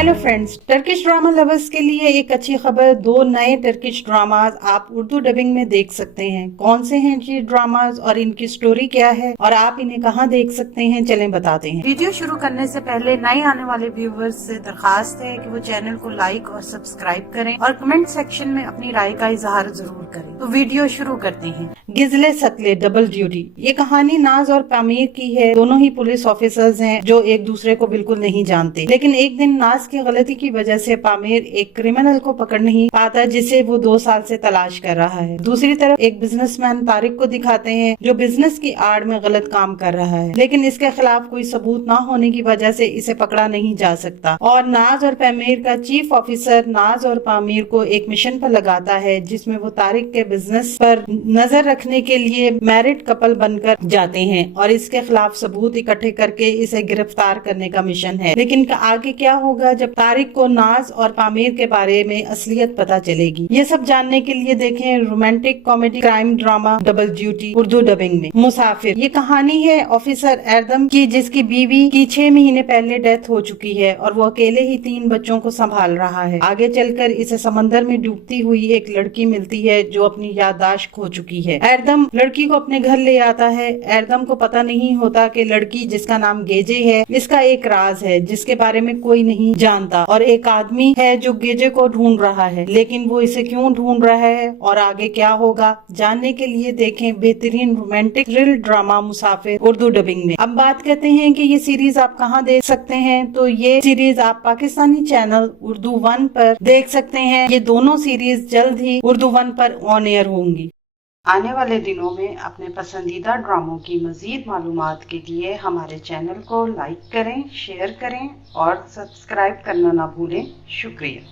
Hello friends, Turkish drama lovers के लिए एक अच्छी खबर। 2 नए टर्किश ड्रामाज आप उर्दू डबिंग में देख सकते हैं। कौन से हैं ये ड्रामाज और इनकी स्टोरी क्या है और आप इन्हें कहां देख सकते हैं, चलें बताते हैं। वीडियो शुरू करने से पहले नए आने वाले व्यूवर्स से दरखास्त है कि वो चैनल को लाइक और सब्सक्राइब करें और कमेंट सेक्शन में अपनी राय का इजहार जरूर करें। तो वीडियो शुरू करते हैं। गिजले सकले डबल ड्यूटी। ये कहानी नाज और पामीर की है। दोनों ही पुलिस ऑफिसर्स हैं जो एक दूसरे को बिल्कुल नहीं जानते, लेकिन एक दिन नाज की गलती की वजह से पामीर एक क्रिमिनल को पकड़ नहीं पाता जिसे वो 2 साल से तलाश कर रहा है। दूसरी तरफ एक बिजनेसमैन तारिक को दिखाते हैं जो बिजनेस की आड़ में गलत काम कर रहा है, लेकिन इसके खिलाफ कोई सबूत न होने की वजह से इसे पकड़ा नहीं जा सकता। और नाज और पामीर का चीफ ऑफिसर नाज और पामीर को एक मिशन पर लगाता है जिसमें वो तारिक के बिजनेस पर नजर रखने के लिए मैरिड कपल बनकर जाते हैं और इसके खिलाफ सबूत इकट्ठे करके इसे गिरफ्तार करने का मिशन है। लेकिन आगे क्या होगा जब तारिक को नाज और पामीर के बारे में असलियत पता चलेगी, ये सब जानने के लिए देखें romantic comedy crime drama double duty Urdu dubbing में। मुसाफिर। ये कहानी है ऑफिसर एरदम की जिसकी बीवी की 6 महीने पहले डेथ हो चुकी है और वो अकेले ही 3 बच्चों को संभाल रहा है। आगे चलकर इसे समंदर में डूबती हुई एक लड़की मिलती है जो अपनी याददाश्त खो चुकी है। एरदम लड़की को अपने घर ले आता है। एरदम को पता नहीं होता कि लड़की जिसका नाम गेजे है इसका एक राज है जिसके बारे में कोई नहीं जानता और एक आदमी है जो गेजे को ढूंढ रहा है, लेकिन वो इसे क्यों ढूंढ रहा है और आगे क्या होगा जानने के लिए देखें बेहतरीन रोमांटिक थ्रिल ड्रामा मुसाफिर उर्दू डबिंग में। अब बात करते हैं कि ये सीरीज आप कहां देख सकते हैं। तो ये सीरीज आप पाकिस्तानी चैनल उर्दू 1 पर देख सकते हैं। ये दोनों सीरीज जल्द ही उर्दू 1 पर ऑन एयर होंगी। आने वाले दिनों में अपने पसंदीदा ड्रामों की मजीद मालूमात के लिए हमारे चैनल को लाइक करें, शेयर करें और सब्सक्राइब करना ना भूलें। शुक्रिया।